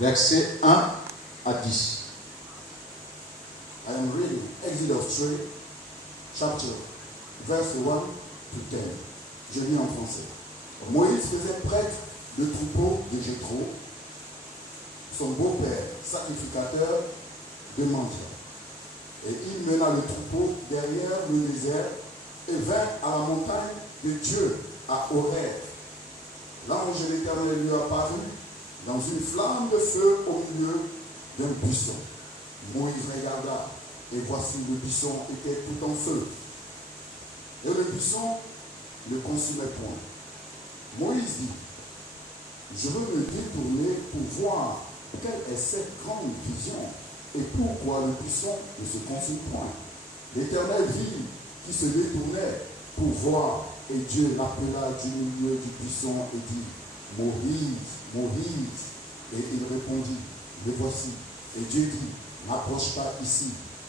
versets 1 à 10. I am reading Exodus 3, chapter, verse 1 to 10. Je lis en français. Moïse faisait prêtre le troupeau de Jéthro, son beau-père, sacrificateur de Mandia. Et il mena le troupeau derrière le désert et vint à la montagne de Dieu, à Horeb. L'ange de l'Éternel lui apparut dans une flamme de feu au milieu d'un buisson. Moïse regarda, et voici le buisson était tout en feu. Et le buisson ne consumait point. Moïse dit, je veux me détourner pour voir quelle est cette grande vision et pourquoi le buisson ne se consume point. L'Éternel vit qui se détournait pour voir, et Dieu l'appela du milieu du buisson et dit, Moïse, Moïse. Et il répondit, le voici. Et Dieu dit, n'approche pas ici,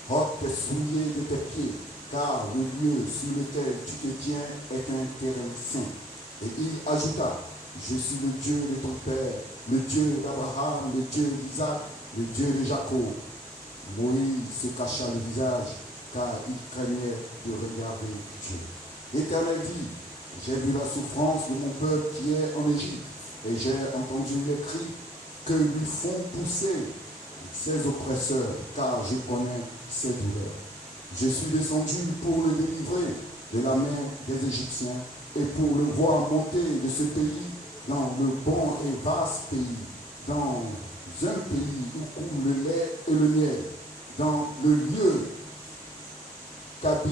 ôte tes souliers de tes pieds, car le lieu sur lequel tu te tiens est un terrain saint. Et il ajouta, je suis le Dieu de ton père, le Dieu d'Abraham, le Dieu d'Isaac, le Dieu de Jacob. Moïse se cacha le visage, car il craignait de regarder Dieu. L'Éternel dit, j'ai vu la souffrance de mon peuple qui est en Égypte, et j'ai entendu les cris que lui font pousser ses oppresseurs, car je connais ses douleurs. Je suis descendu pour le délivrer de la main des Égyptiens et pour le voir monter de ce pays dans le bon et vaste pays, dans un pays où coule le lait et le miel, dans le lieu qu'habitent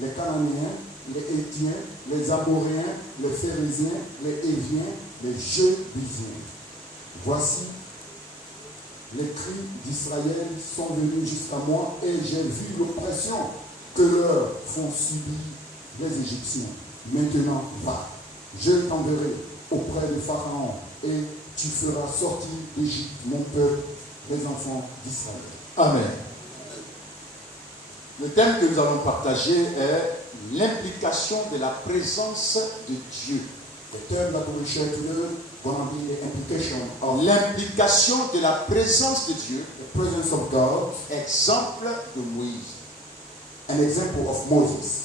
les Cananéens, les Héthiens, les Amoréens, les Phérésiens, les Héviens, les Jébusiens. Voici, les cris d'Israël sont venus jusqu'à moi et j'ai vu l'oppression que leur font subir les Égyptiens. Maintenant, va, je t'enverrai auprès de Pharaon et tu feras sortir d'Égypte mon peuple, les enfants d'Israël. Amen. Le thème que nous allons partager est l'implication de la présence de Dieu. The term that we will share today going to be the implication of L'implication de la présence de Dieu, the presence of God, exemple de Moïse. an example of Moses.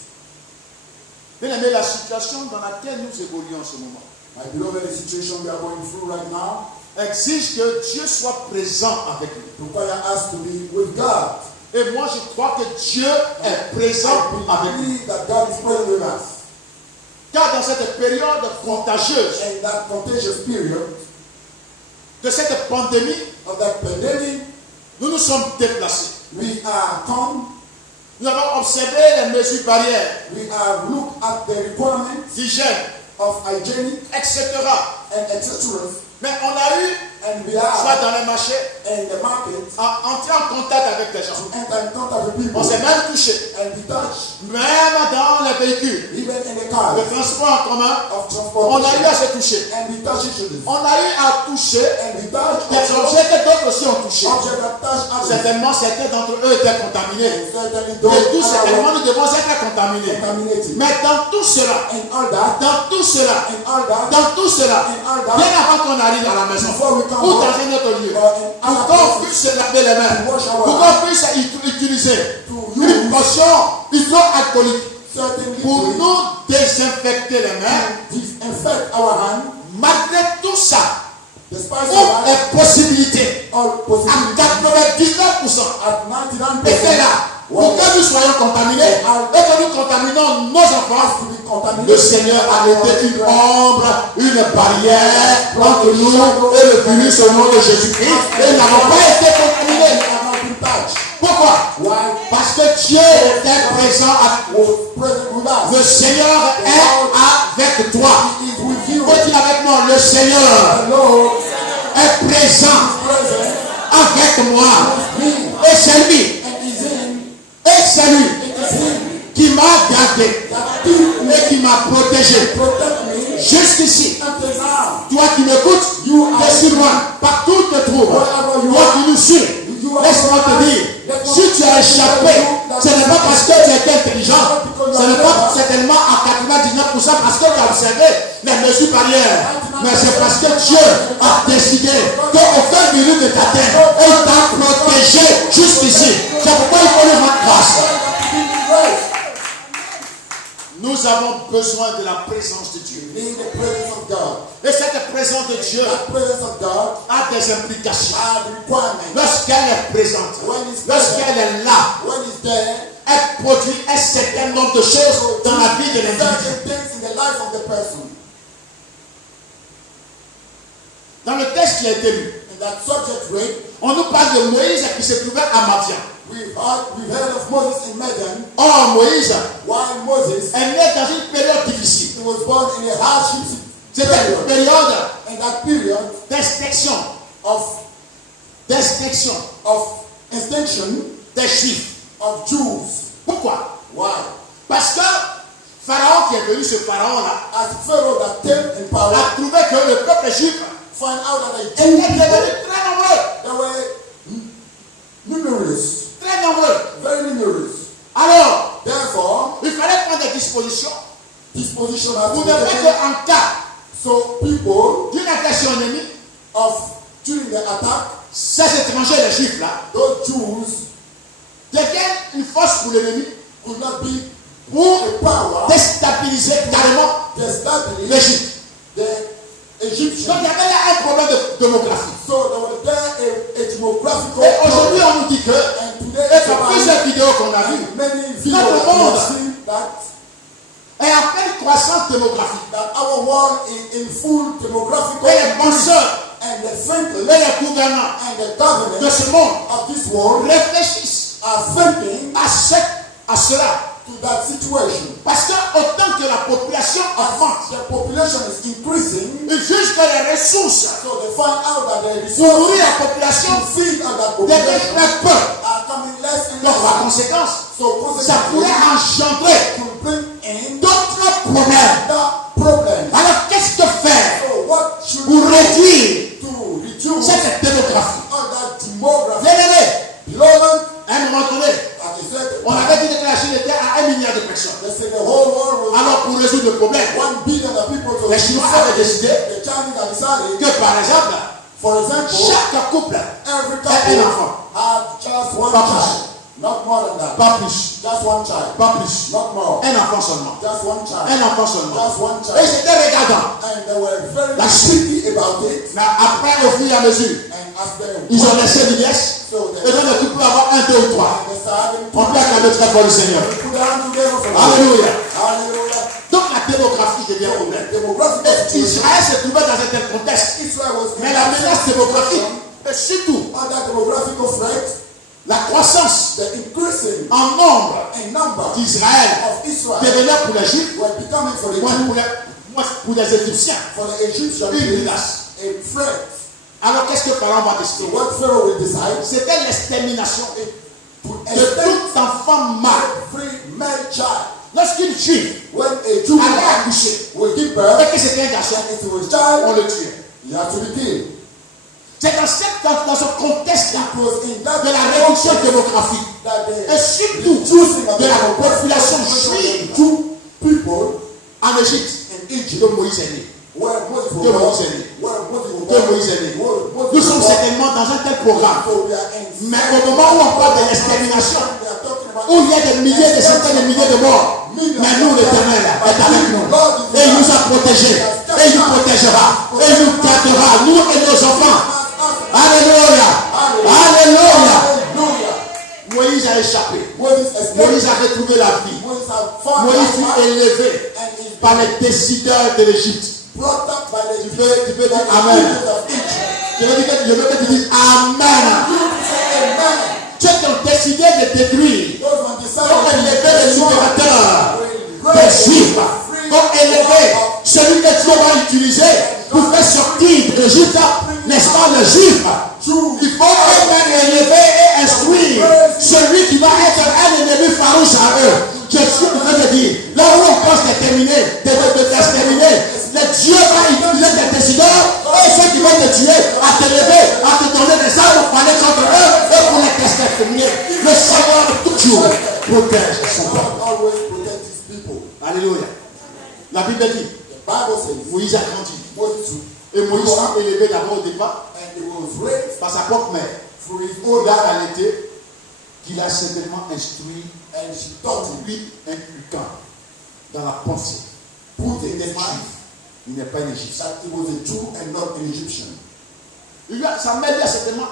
Bien aimé, la situation dans laquelle nous évoluons en ce moment My beloved, the situation we are going through right now exige que Dieu soit présent avec nous. require us to be with God. Et moi, je crois que Dieu est présent I avec nous. believe that God is present with us. Car dans cette période contagieuse In that contagious period de cette pandémie, of that pandemic, nous nous sommes déplacés. we are come, Nous avons observé les mesures barrières, we have looked at the requirements d'hygiène, of hygienic etc. and etc. Mais on a eu, And we soit are dans les marchés, in the market à entrer en contact avec les gens. to enter in contact with people On s'est même touché. and be touched, Même dans les véhicules, even in the car le transport en commun, of on a eu transportation, à se toucher. and be touched each other. On a eu à toucher And we touch des objets que d'autres aussi ont touchés. object that touch others. Certainement, certains d'entre eux étaient contaminés. And certainly Et those tout certainement, are nous devons être contaminés. contaminated. Mais dans tout cela, And all that, dans tout cela, and all that, dans tout cela, and all that, bien avant qu'on arrive à la maison, before we come ou home, dans un autre lieu, or in pour other qu'on places, puisse se laver les mains, to wash our pour hands, qu'on puisse utiliser to une use potion hydroalcoolique certain pour liquids nous désinfecter les mains. and disinfect our hand, Malgré tout ça, despite où the est possibilité, all à possibilities 99%, at 99%, était là pour que nous soyons contaminés et que nous contaminons nos enfants. to be contaminated. Le Seigneur a été une ombre, une barrière entre nous et le virus au nom de Jésus-Christ. Et nous n'avons pas été contaminés. Pourquoi? Why? Parce que Dieu était présent. Was present with us. Le Seigneur est avec toi. He is with you. Faut dire avec moi, le Seigneur The Lord est présent present avec moi. with me Et c'est lui, and is in. et c'est lui It is him qui m'a gardé that keep me, et qui m'a protégé protect me jusqu'ici. until now. Toi qui m'écoutes, laisse-moi, partout où te trouves, toi qui nous suis, laisse-moi te dire, si tu as échappé, ce n'est pas parce que tu étais intelligent, ce n'est pas certainement à 99% parce que tu as observé les mesures barrières, mais c'est parce que Dieu a décidé qu'aucun virus ne avons besoin de la présence de Dieu. We need the presence of God. Et cette présence de Dieu That presence of God a des implications. are the requirements. Lorsqu'elle est présente, When it's lorsqu'elle there, est là, when it's there, elle produit un certain nombre de choses dans la vie de l'individu. certain things in the life of the person. Dans le texte qui a été lu, In that subject read, on nous parle de Moïse qui se trouvait à Madian. we've heard of Moses in Midian. Or, Moïse While Moses, est né dans une période difficile. he was born in a hardship C'était une period. période In that period d'inspection of extinction des Juifs. of Jews. Pourquoi? Why? Parce que Pharaon qui est venu, ce Pharaon-là, As Pharaoh that came in power a trouvé que le peuple juif find out that the était Jews devenu très nombreux. they were numerous, Très nombreux. very numerous. Alors, Therefore, il fallait prendre des dispositions disposition has pour to ne be pas taken. qu'en cas So people d'une agression ennemie, during the attack, ces étrangers, les juifs là, those Jews deviennent une force pour l'ennemi could not be pour a power déstabiliser carrément to establish l'Égypte. the Donc Egyptians. il y avait là un problème de démographie. So there was there a demographical Et aujourd'hui problem. on nous dit que, And today, et dans plusieurs vidéos qu'on a vues, and many videos Notre that we monde have seen that est en pleine croissance démographique. our world is in full demographical Et les penseurs and the et thinkers les gouvernants and the de governors ce monde of this world réfléchissent are thinking à cela. to that situation. Parce que autant que la population augmente, As the population is increasing, ils jugent que les ressources so they find out that the pour nourrir resources la population to feed on that deviennent population très peu. are coming less and Donc par less. conséquence, So ça pourrait consequently, engendrer to bring in d'autres problèmes. that problem. Alors qu'est-ce que faire So what should pour we réduire do to reduce cette démographie? on that demography? Bien-aimé, Beloved, à un moment donné, like I said, on avait dit que la Chine était à 1 milliard de personnes. they say the whole world was Alors pour résoudre le problème, 1 billion of people to les Chinois avaient décidé the Chinese have decided, que par exemple, for example, chaque couple, every un couple enfant. had just one Pas child. Not more than that. pas plus, Just one child. pas plus, Not more. un enfant seulement, Just one child. un enfant seulement. Just one Et child. c'était regardant. And they were very La picky about it. Mais après, au fur et à mesure, And as they ils ont laissé une nièce. so Et donc le couple peut avoir 1, 2 ou 3. they started On peut acclamer très fort le Seigneur. put their hands together for them. Alléluia. Hallelujah. Donc la démographie devient un problème. Demographic Et situation. Israël se trouvait dans un tel contexte. Israel was Mais la menace démographique, et surtout under demographical threat, la croissance the increasing en nombre in number d'Israël of Israel devenait pour les Juifs, were becoming for the moins Jews, pour les Égyptiens, for the Egyptians une menace. a threat. Alors qu'est-ce que Pharaon va So décider? what Pharaoh will decide C'était l'extermination to de tout enfant mâle. every male child. Lorsqu'une fille When a Jew allait accoucher will give et birth, que c'était un garçon, and if it was a child, on le tuait. you have to be killed. C'est dans ce contexte-là It was in that de la réduction context démographique that et the surtout reducing of de la the population juive Jew people en Égypte in Egypt, que Moïse est né. where Moses was Que born, Moïse est né. where Moses was Que born, Moïse est né. where Moses Nous was sommes born. certainement dans un tel programme. So we are in Mais au moment où on parle de l'extermination, we are talking about où il y a des milliers, des centaines de milliers de morts, mais nous, l'Éternel est avec nous. Et il nous a protégés. Et il nous protégera. Et il nous gardera, nous et nos enfants. Alléluia. Alléluia. Hallelujah. Moïse a échappé. Moses escaped. Moïse a retrouvé la vie. Moses had found Moïse that fut life élevé and is par les décideurs de l'Égypte. brought up by the Tu peux dire by the Amen. leaders of Egypt. Je veux que tu dises Amen. You say amen. Ceux qui ont décidé de détruire, Those who decided ont élevé les libérateurs will des raise Juifs, free ont élevé celui que Dieu va utiliser pour faire sortir de l'Égypte, n'est-ce pas, le Juif. Il faut eux-mêmes élever et instruire celui qui va être un ennemi farouche à eux. Je suis en train de dire, là où on pense d'exterminer, le Dieu va utiliser des décideurs et ceux qui vont te tuer, à te lever, à te donner des armes pour aller contre eux et pour les exterminer. Le Seigneur toujours protège son peuple. God always protect his people. Alléluia. La Bible dit, The Bible says Moïse a grandi. Moses Et Moïse fut élevé d'abord au départ and he was raised par sa propre mère. through his Il own a life allaité, qu'il a certainement instruit, and she taught him lui inculquant dans la pensée. put Il in était his juif. mind Il n'est pas un Égyptien. that he was a Jew and not an Egyptian. Sa mère lui a certainement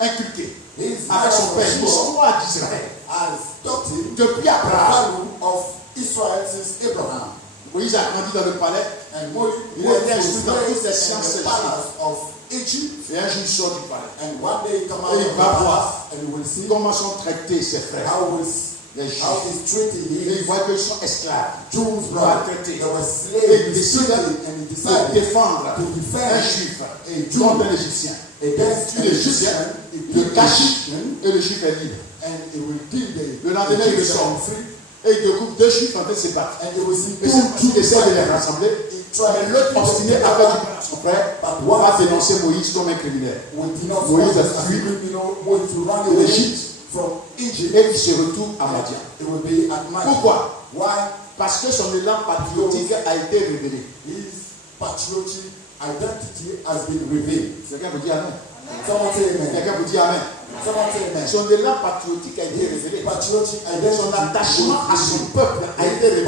inculqué His avec son père mother l'histoire d'Israël. has taught him Depuis the Abraham, value of Israel since Abraham. Moïse a grandi dans le palais. And Moses Il was était instruit dans toutes les raised sciences in the palace of Egypt. Et un jour, il sort du palais. And one day he come out Et of il the va palace voir and he will see comment sont traités ses frères. Les Juifs. how he's treating Et il his voit qu'ils sont esclaves. Jews Il va brother. traiter. They were Et slaves il décide and he de decided défendre to defend un juif a Jew contre un Égyptien. against Il an tue l'Égyptien, Egyptian. He le killed the cache Egyptian et le juif est libre. and he will kill the Le lendemain, il Egyptian sort. free. Et il découvre deux juifs en train de se battre. And he will see Et two il Jews essaie de les fighting. rassembler. He tried Mais l'autre obstiné a fait du mal à son frère. Va dénoncer Moïse comme un criminel. Moïse a fui de l'Égypte. From Egypt, Et il se retrouve à Madian. it will be at Madian. Pourquoi? Why? Parce que son élan patriotique a été révélé. His patriotic identity has been revealed. Quelqu'un vous dit Amen. Someone say amen. Quelqu'un vous dit Amen. Someone say amen. Son élan patriotique a été révélé. Patriotic identity. Son attachement à son peuple a été révélé.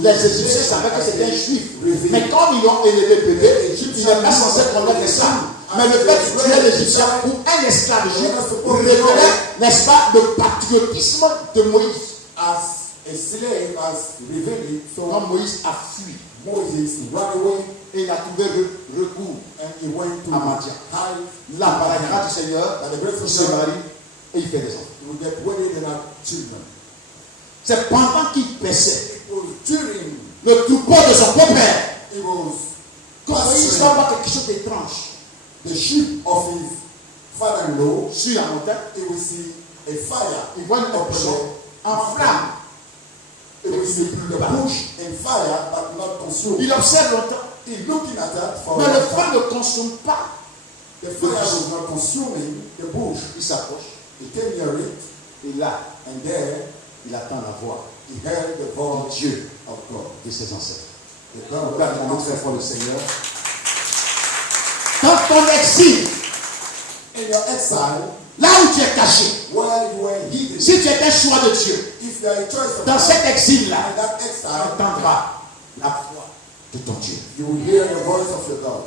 Les Égyptiens savaient que c'était un juif. Mais comme ils ont élevé le bébé, il n'est pas censé connaître ça. Mais le fait de tuer l'Égyptien ou un esclave juif révélait, n'est-ce pas, le patriotisme de Moïse. As a slave has revealed it, so Donc Moïse a fui Moses ran away et il a trouvé recours and he went to à Madian. hide. Là, par la grâce du Seigneur, By the grace il of se God, marie et il fait des enfants. he will get wedded and have children. C'est pendant qu'il paissait It was during le troupeau de son beau-père it was que Moïse va voir quelque chose d'étrange. the sheep of his father-in-law. Sur la montagne, He will see a fire. il voit une option en flamme. He will see the bush in fire but not consumed. Il observe longtemps, He looking at that for mais a le long feu time. ne consomme pas. The fire was not consuming the bush. Il s'approche He came near it et là, and there il attend la voix he heard the de voice Dieu of God. de ses ancêtres. The On God peut of acclamer the très fort le Seigneur. ancestors. Dans ton exil, In your exile, là où tu es caché, where you were hidden, si tu es un choix de Dieu, if you are a choice of dans God, cet exil-là, in that tu exile, entendras la voix de ton Dieu. you will hear the voice of your God.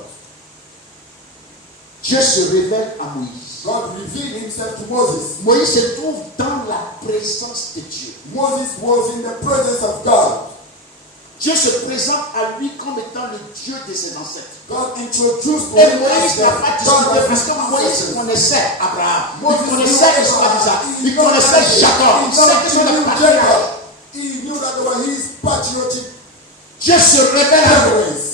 Dieu se révèle à Moïse. God revealed himself to Moses. Moïse se trouve dans la présence de Dieu. Moses was in the presence of God. Dieu se présente à lui comme étant le Dieu de ses ancêtres. God introduced Et Moses Moïse n'a pas as the discuté God parce of his que Moïse ancestors. connaissait Abraham, Moses il connaissait knew l'histoire d'Isaac, Abraham, il connaissait Jacob, il sait que sont les patriarches. He knew that they were his patriotic Dieu se révèle à lui. parents.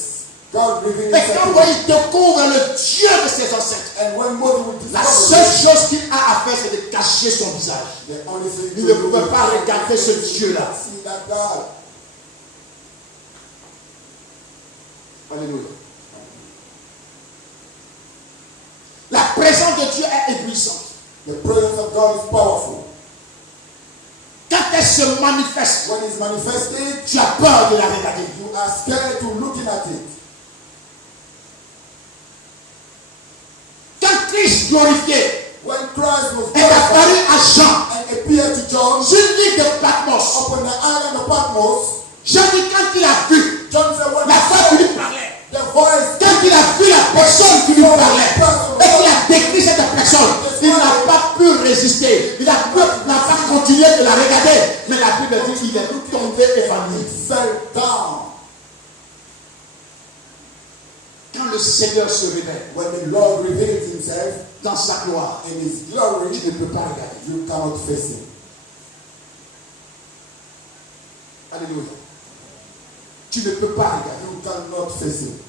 God revealed Et himself quand to him. Moïse découvre le Dieu de ses ancêtres, And when Moses would la discover seule this, chose qu'il a à faire, c'est de cacher son visage. the only thing Il ne pouvait pas regarder ce Dieu-là. See that God. Alléluia. La présence de Dieu est éblouissante. The presence of God is powerful. Quand elle se manifeste, When it's manifested, tu as peur de la regarder. you are scared to looking at it. Quand Christ glorifié When Christ was est apparu glorified à Jean and appeared to John sur l'île de Patmos, upon the island of Patmos, Jean dit quand il a vu John said, when la he voix saw qui lui parlait, the voice, quand il a vu la personne qui lui parlait et qu'il a décrit cette personne, il n'a pas pu résister. Il n'a pas continué de la regarder. Mais la Bible dit qu'il est tombé évanoui. he fell down. Quand le Seigneur se révèle When the Lord revealed himself dans sa gloire, in his glory, tu ne peux pas regarder. you cannot face him. Alléluia. Tu ne peux pas regarder. You cannot face him.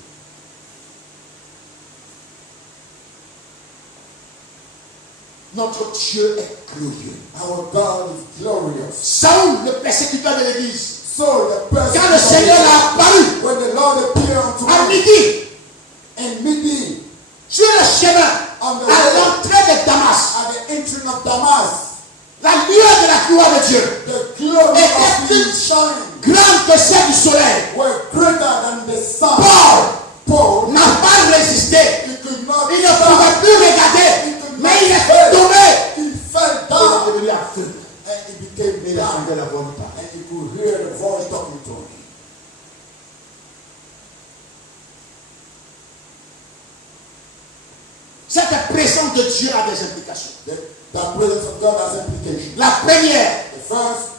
Notre Dieu est glorieux. Our God is glorious. Saül, le persécuteur de l'église, So the person quand le Seigneur l'a apparu when the Lord appeared unto à him midi, in midi sur le chemin, on the à way l'entrée de Damas, at the entering of Damas, la lueur de la gloire de Dieu, the glory Et of puis- his shine grande que celle du soleil, were greater than the sun. Paul Paul, n'a pas résisté. he could not Il ne stand. pouvait plus regarder, He could mais not il est stand. tombé. He fell Il est down devenu aveugle. and he became Il blind. entendait la voix du Père. And he could hear the voice talking to him. Cette présence de Dieu a des implications. The presence of God has implications. La première, The first,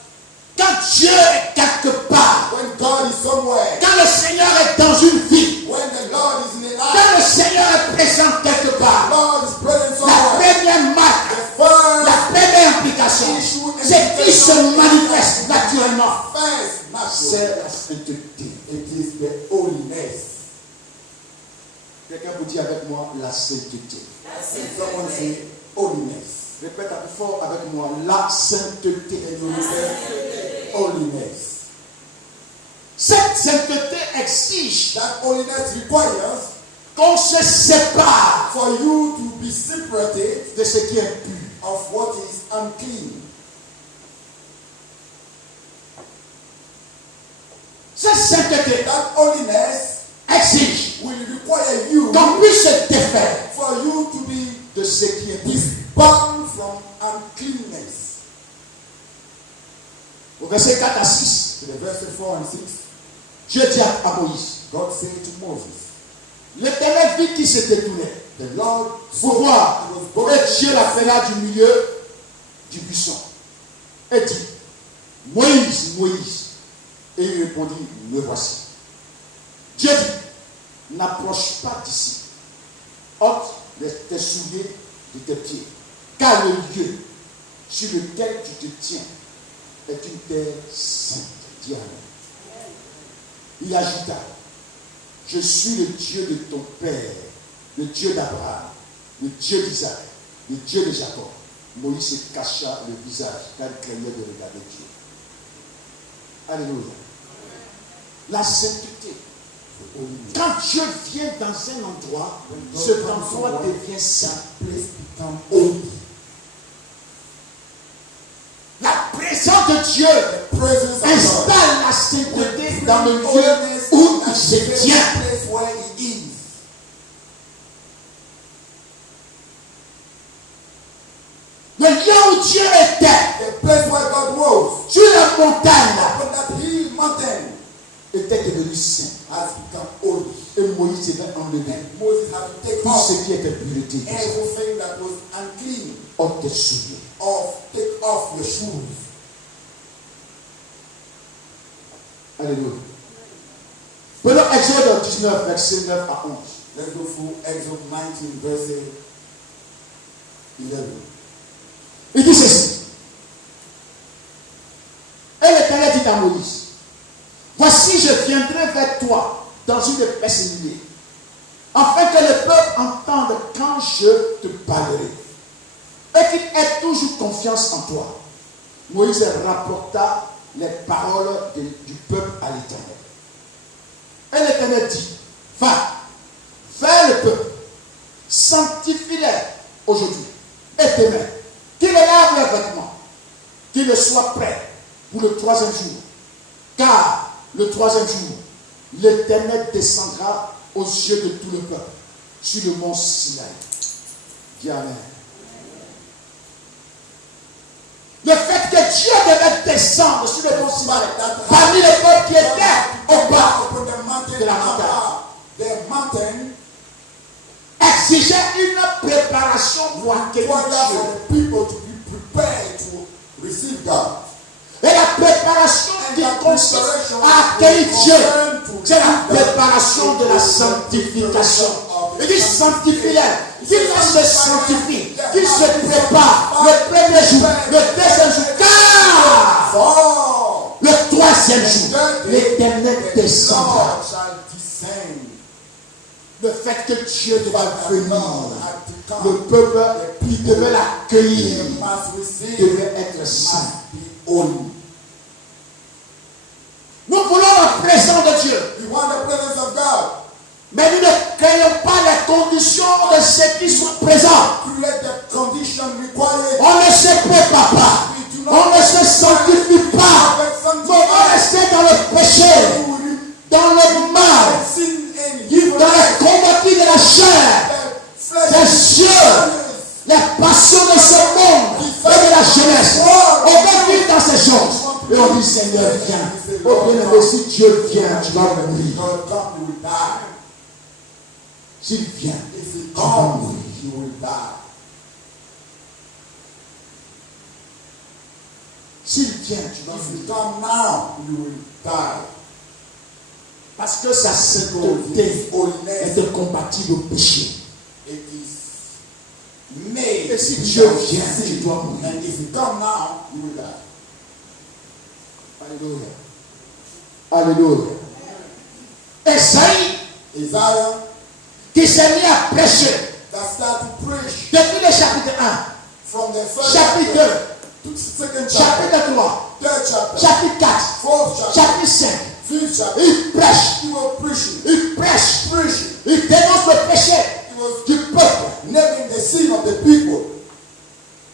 quand Dieu est quelque part, when God is somewhere, quand le Seigneur est dans une vie, when the Lord is in a life, quand le Seigneur est présent quelque the part, Lord is present la somewhere. première marque, The first la première implication, c'est qui se manifeste naturellement. first natural, C'est la sainteté. it is the holiness. Quelqu'un vous dit avec moi la sainteté. Someone say holiness. Répète un peu fort avec moi la sainteté. And you will say holiness. Cette sainteté exige That holiness requires qu'on se sépare for you to be separated de ce qui est pur. of what is unclean. Cette sainteté That holiness exige will require you qu'on puisse se défaire for you to be de ce qui est pur. bound from uncleanness. Au verset 4 à 6, To the verse 4 and 6, Dieu dit à Moïse, God said to Moses, l'Éternel vit qui se détournait the Lord pour voir, he was et Dieu l'appela du milieu du buisson. Et dit, Moïse, Moïse. Et il répondit, me voici. Dieu dit, n'approche pas d'ici. Ôte tes souliers de tes pieds. Car le lieu sur lequel tu te tiens est une terre sainte. Dis Amen. Il ajouta, je suis le Dieu de ton père, le Dieu d'Abraham, le Dieu d'Isaac, le Dieu de Jacob. Moïse se cacha le visage car il craignait de regarder Dieu. Alléluia. La sainteté. Quand Dieu vient dans un endroit, cet endroit devient saint. La présence de Dieu installe la sainteté dans le lieu où il se tient. Le lieu où Dieu était, sur la montagne, était devenu saint. Et Moïse devait enlever tout ce qui était pureté. Ôte tes souliers. Take off your shoes. Alléluia. Prenons Exode 19, verset 9 à 11. Let's go through Exode 19, verse 11. Il dit ceci. Et l'Éternel dit à Moïse, voici, je viendrai vers toi dans une épaisse nuée, afin que le peuple entende quand je te parlerai, et qu'il ait toujours confiance en toi. Moïse rapporta les paroles du peuple à l'Éternel. Et l'Éternel dit, va vers le peuple, sanctifie-les aujourd'hui et demain, qu'ils lavent leurs vêtements, qu'ils soient prêts pour le troisième jour. Car le troisième jour, l'Éternel descendra aux yeux de tout le peuple sur le mont Sinaï. Dis Amen. Le fait que Dieu devait descendre sur le mont Sinaï parmi les peuples qui étaient au bas de la montagne exigeait une préparation pour accueillir Dieu. Et la préparation qui consiste à accueillir Dieu, c'est la préparation de la sanctification. Il dit sanctifie-les, qu'il se sanctifie, qu'il se prépare le premier jour, le deuxième jour, car le troisième jour, l'Éternel descendra. Le fait que Dieu devait venir, le peuple qui devait l'accueillir devait être saint. Nous voulons la présence de Dieu. Mais nous ne créons pas les conditions de ceux qui sont présents. On ne se prépare pas. On ne se sanctifie pas. On va rester dans le péché, dans le mal, dans la convoitise de la chair, des yeux, les passions de ce monde et de la jeunesse. On va vivre dans ces choses. Et on dit, Seigneur, viens. Oh bien, si Dieu vient, tu vas mourir. S'il vient, tu vas mourir. S'il vient, tu vas If you mourir. come now, you will die. Parce que sa Because sainteté his holiness est incompatible au péché. it is made. Et si to Dieu die. vient, tu dois mourir. And if you come now, you will die. Alléluia. Alléluia. Esaïe, Isaiah qui s'est mis à prêcher that started to preach depuis le chapitre 1, from the first chapitre 2, chapter to the second chapter, chapitre 3, third chapter, chapitre 4, fourth chapter, chapitre 5. fifth chapter. Il prêche, He was preaching, il prêche, preaching. il dénonce le péché He was du peuple. naming the sin of the people,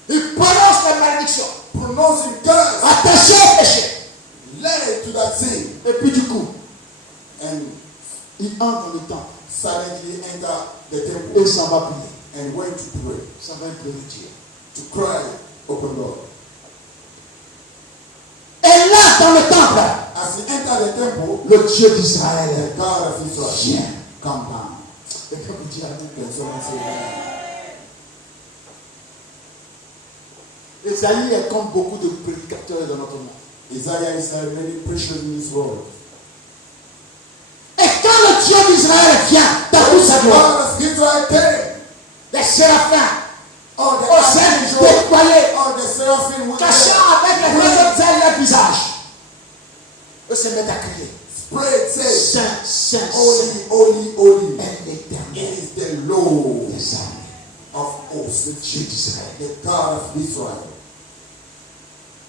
Il prononce les malédictions, pronouncing curse, attaché au péché. led to that sin, Et puis du coup, and il entre dans le temple silently entered the et temple s'en va prier. and went to pray, Ça va implorer Dieu. to cry, open God. Et là, dans le temple, As he entered the temple, le Dieu d'Israël the God of Israel vient. come down. Et comme il dit à nous, Can someone say that? Esaïe est comme beaucoup de prédicateurs dans notre monde. Isaiah is like many preachers in this world. Et quand le Dieu d'Israël vient dans toute sa The gloire, God of Israel came. les séraphins, All the aux ailes archangels, déployées, all the seraphim with cachant avec les deux autres ailes leur visage, eux se mettent à crier. spread say, Saint, Saint, Saint holy, holy, holy est l'Éternel is the Lord des armées, of hosts, le Dieu d'Israël. the God of Israel.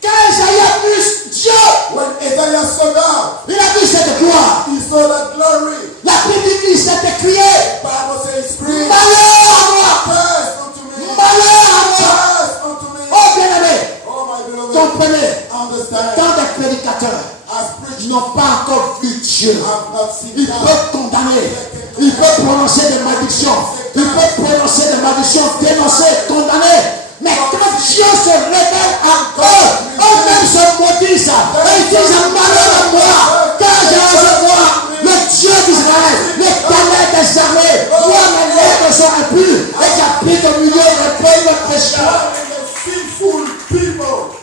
Quand Esaïe a vu Dieu, When Isaiah saw God, il a vu cette gloire. he saw that glory. La Bible dit, s'est écrié, Bible says, scream, malheur à moi, curse unto me, malheur à moi. curse unto me. Oh bien-aimé, Oh my beloved, comprenez, understand, tant des prédicateurs as preachers n'ont pas encore vu Dieu. have not seen Il God. peut condamner, il peut prononcer des malédictions, il peut prononcer des malédictions, dénoncer, condamner. Mais quand Dieu se révèle à eux, eux-mêmes se maudissent et ils disent malheur à moi, car j'ai en moi le Dieu d'Israël, l'Éternel des armées. Moi, mes lèvres sont impures et j'habite au milieu d'un peuple pécheur. And the sinful people.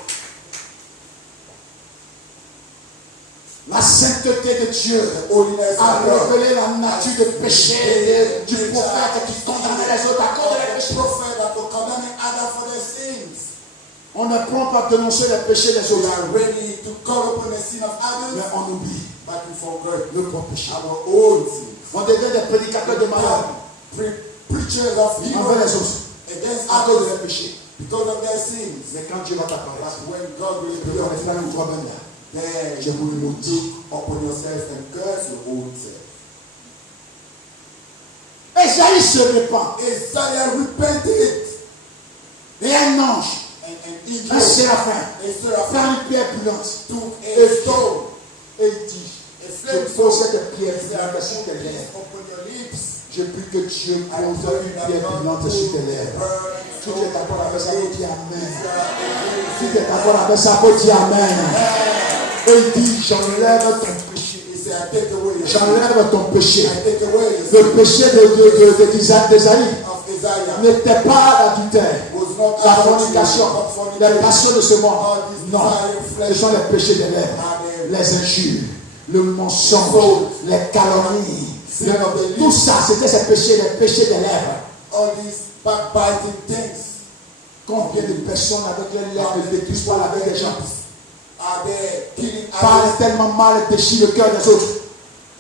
La sainteté de Dieu The holiness a of God. révélé la nature de péché du prophète qui condamnait les autres à cause des The péchés. prophet that will condemn others for their sins. On ne prend pas dénoncer les péchés des We autres, are ready to call upon the sin of mais others, on oublie but we forget le propre péché. our own sins. On devient des prédicateurs de malheur Preachers of envers les evil autres against à cause de others leurs péchés. because of their sins. Mais quand Dieu va t'apparaître, But when God will tu appear vas faire une toi-même là. then Je vous le you maudis. look upon yourself and curse your own self. Esaïe se répand. Isaiah repented, Et un ange, and un angel, séraphin, a seraphim prend une pierre brûlante took a stone, et il dit, a je flame pose stone, cette pierre and said, brûlante sur tes "Put this lèvres. upon your lips." Je prie que Dieu I pose pray une that pierre God brûlante will sur tes lèvres. burn Si tu es d'accord avec ça, dis Amen. Si If tu es d'accord avec ça, dis Amen. Et il dit, j'enlève ton péché. He said, "I take away your sin. J'enlève ton péché. I take away your Le sin." péché d'Esaïe Of Isaiah n'était pas l'adultère, was not la adultery, fornication, not les fornication, passions de ce monde. all this Non, desire ce flesh, sont les péchés des lèvres, and les injures, le mensonge, les calomnies. Tout ça, c'était ces péchés, les péchés des lèvres. all these backbiting things. Combien de personnes avec leurs lèvres détruisent pas la vie des gens, Are they killing parlent others, tellement mal et déchirent le cœur des autres.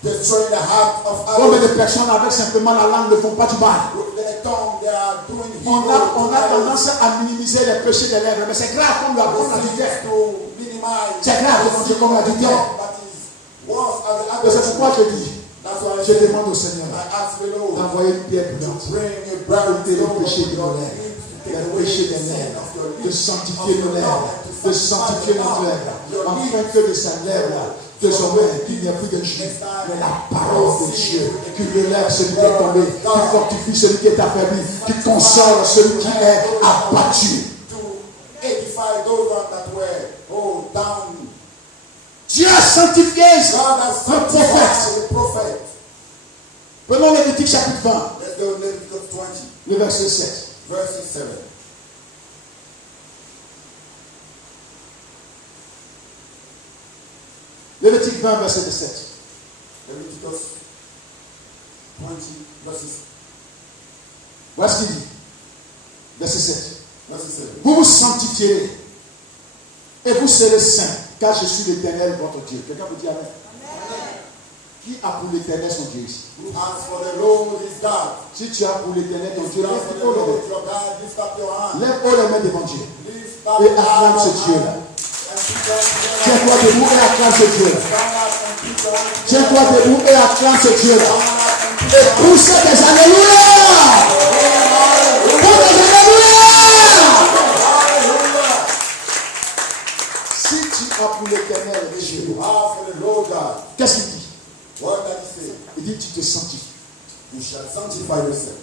destroying the heart of Combien de others? personnes avec simplement la langue ne font pas du mal. With their tongue, they are doing On evil a to others. tendance à minimiser les péchés des lèvres, mais c'est grave comme l'adultère. To minimize C'est grave devant Dieu comme l'adultère. that is worse as the Et c'est other. pourquoi je dis, That's why I je say, demande au Seigneur I ask the Lord d'envoyer une pierre brûlante, bring a brown ôter le stone péché de upon nos your lèvres, lips to le take away péché the des sin lèvres, of your de lips, sanctifier of nos your lèvres, mouth, de sanctifier nos lèvres, afin que de sa lèvre, désormais, il n'y a plus de jus, mais la parole de Dieu, qui relève celui qui est tombé, qui fortifie celui qui est affaibli, qui console celui qui est abattu. to edify those that were down. Dieu a sanctifié God has le prophète. sanctified the prophet. Prenons Lévitique chapitre 20, Let's go to Leviticus 20, le verset 7. verse 7. Lévitique 20, verset 17. Leviticus 20, verses. Voilà ce qu'il dit. Verset 7. Verset 7. Vous vous sanctifierez et vous serez saints, car je suis l'Éternel, votre Dieu. Quelqu'un peut dire Amen. Qui a pour l'Éternel son Dieu ici? As for the Lord is God. Si tu as pour l'Éternel ton Dieu, As for the Lord your God, lift up your hand. lève haut les mains devant Dieu. Lift up Et your acclame hand ce Dieu-là. and put your hand. Tiens-toi debout et acclame ce Dieu-là. Stand up and put your hand. Tiens-toi debout et acclame ce Dieu-là. Stand up and put Et your hand. pousse des alléluia. Pousse des alléluia. Si tu as pour l'Éternel Dieu, You are for the Lord God. qu'est-ce qu'il dit? What does he say? Il dit tu te sanctifies. You shall sanctify yourself.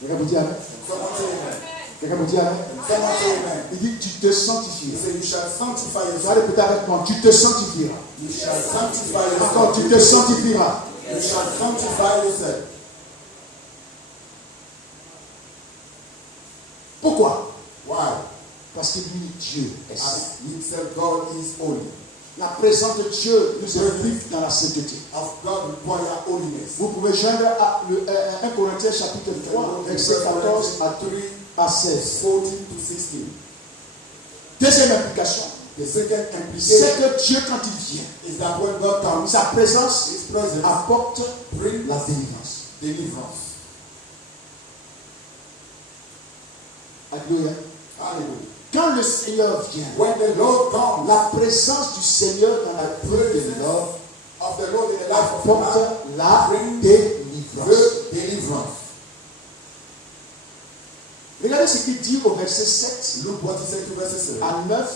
Quelqu'un peut dire Amen. Someone say amen. Quelqu'un peut dire Amen. Someone say amen. Il dit tu te He sanctifies. said you shall sanctify Tu vas yourself. répéter avec moi. Tu te sanctifieras. You shall sanctify Encore, tu yourself. te sanctifieras. You shall sanctify yourself. Pourquoi? Why? Parce que lui, Dieu est saint. As himself God is holy. La présence de Dieu nous implique dans la sainteté. Of God require holiness. Vous pouvez joindre à 1 Corinthiens chapitre 3, verset 14 à 16. 14 to 16. Deuxième implication, The second c'est implication que Dieu, quand il vient, is that when God comes, sa présence his presence apporte brings la délivrance. deliverance. Alléluia. Hallelujah. Quand le Seigneur vient, When the Lord comes, la présence du Seigneur dans la vie de l'homme of the Lord in the life of man apporte la brings délivrance. the deliverance. Regardez ce qu'il dit au verset 7 Look what he said to verse 7 à 9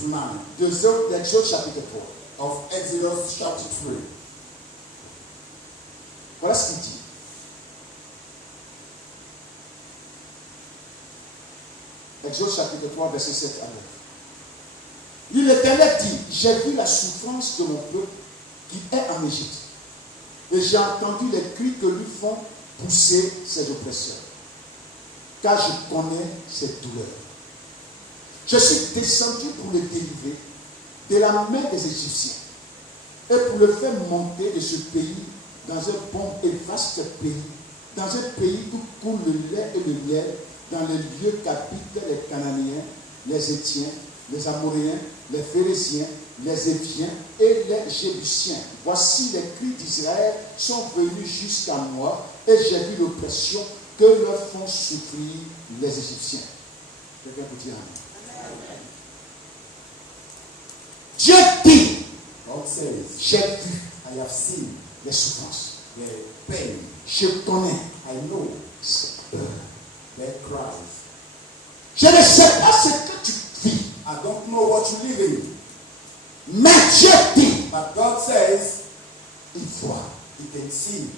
to 9 d'Exode chapitre 3. of Exodus chapter 3. Voilà ce qu'il dit. Exode chapitre 3, verset 7 à 9. Il l'Éternel dit, j'ai vu la souffrance de mon peuple qui est en Égypte, et j'ai entendu les cris que lui font pousser ses oppresseurs, car je connais ses douleurs. Je suis descendu pour le délivrer de la main des Égyptiens, et pour le faire monter de ce pays dans un bon et vaste pays, dans un pays où coule le lait et le miel, dans les lieux qu'habitent les Cananéens, les Étiens, les Amoréens, les Phéréziens, les Éviens et les Jébusiens. Voici les cris d'Israël sont venus jusqu'à moi, et j'ai vu l'oppression que leur font souffrir les Égyptiens. Quelqu'un peut dire Amen. Dieu dit, God says, j'ai vu I have seen les souffrances. the pain. Je connais I know ces peurs. their cries. Je ne sais pas ce que tu vis, I don't know what you live in, mais Dieu dit, but God says il voit, He can see.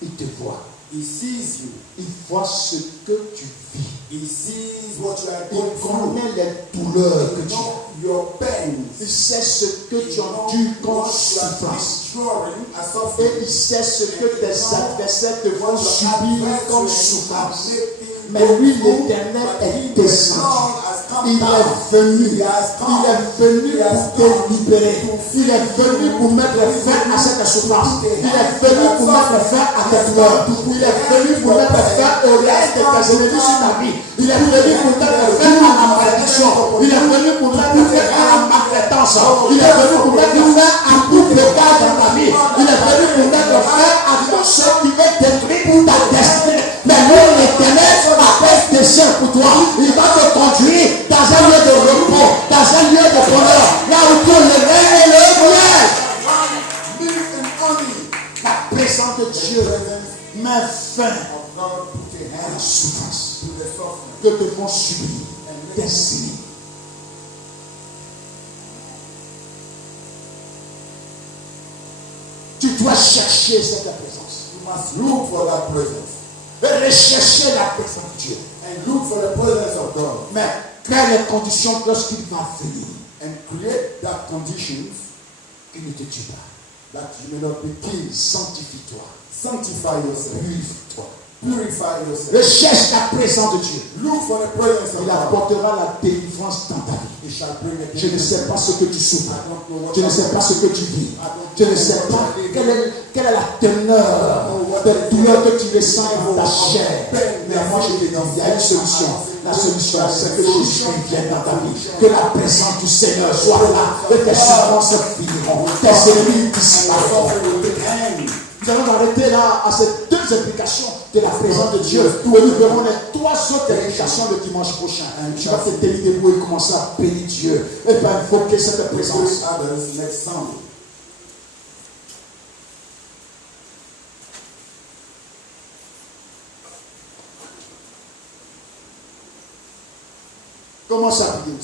il te voit, He sees you. il voit ce que tu vis, He sees what you are il going through. connaît les douleurs que He tu as, knows your pains. il sait ce que He tu as knows dû comme what you have been souffrance, enduring as et suffering. il sait ce que tes adversaires te font What your subir comme adversaries souffrance. are making Mais lui, you through, l'Éternel, but est he, the descendu. Lord, has come Il down. est venu, He has come. il est venu He has pour te come libérer, il est venu pour mettre fin à cette souffrance, il est venu pour mettre fin à tes douleurs, il est venu pour mettre fin au reste de tes ennemis sur ta vie, il est venu pour mettre fin à la malédiction, il est venu pour mettre fin à la maltraitance, il est venu pour mettre fin à tout pecado dans ta vie, il est venu pour mettre fin à tout ce qui veut détruire ta destinée. Mais lui, l'Éternel, appelle des saints pour toi. Il va te conduire dans un lieu de repos, dans un lieu de bonheur, là où tout le lait et le miel. Live in honey. La présence de Dieu met fin Of God put a à la hand souffrance to the suffering. que te font subir tes ennemis. Tu dois chercher cette présence. You must look for that presence. Et rechercher la présence de Dieu. And look for the presence of God. Mais crée les conditions lorsqu'il va venir. And create that conditions Qu'il ne te tue pas. that you may not be killed. Sanctifie-toi. Sanctify yourself. Purifie-toi. Purify yourself. Recherche la présence de Dieu. Look for the presence of Il God. apportera la délivrance dans ta vie. Je ne sais pas ce que tu souffres. Je ne sais pas ce que tu vis. Je ne sais pas quelle est la teneur des douleurs que tu ressens dans ta chair. Mais moi, je te dis, il y a une solution. La solution, c'est que Jésus vienne dans ta vie. Que la présence du Seigneur soit là. Et tes souffrances finiront. Tes ennemis disparaîtront. Nous allons arrêter là à ces deux implications de la présence de Dieu. Et nous verrons les trois autres implications le dimanche prochain. Tu vas te tenir debout et commencer à bénir Dieu. Et pas invoquer cette présence. Commence à prier.